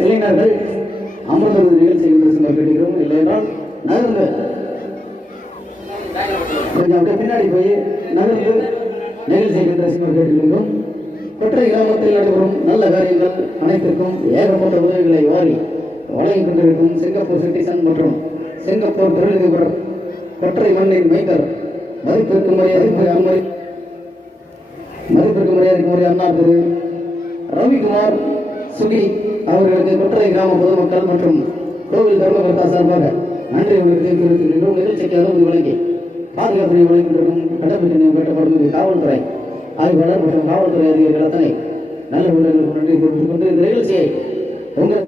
இளைஞர்கள் அமர்ந்து நிகழ்ச்சி கேட்டுக்கிறோம். இல்லையென்றால் நகர்ந்து கொஞ்சம் அப்படியே பின்னாடி போய் நகர்ந்து நிகழ்ச்சி கேட்டுக்கிறோம். கொற்றை கிராமத்தில் நடைபெறும் நல்ல காரியங்கள் அனைத்திற்கும் ஏகப்பட்ட உதவிகளை வாரி வழங்கிக் கொண்டிருக்கும் சிங்கப்பூர் சிட்டிசன் மற்றும் சிங்கப்பூர் தொழிலதிபர் கொற்றை மண்ணின் மைந்தர் மதிப்பிற்கு மரியாதைக்குரிய அண்ணா திரு ரவிக்குமார் சுகி அவர்களுக்கு கொற்றை கிராம பொதுமக்கள் மற்றும் கோவில் தர்மகர்த்தா சார்பாக நன்றி தெரிவித்துக் நிகழ்ச்சிக்கு அனுமதி வழங்கி பாதுகாப்பினை வழங்கின்றிருக்கும் கடற்படை கட்டப்படும் காவல்துறை ஆய்வாளர் மற்றும் காவல்துறை அதிகாரிகள் அத்தனை நல்ல உள்ளங்களுக்கு நன்றி தெரிவித்துக் கொண்டு இந்த நிகழ்ச்சியை உங்கள்